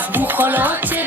las bujolotes.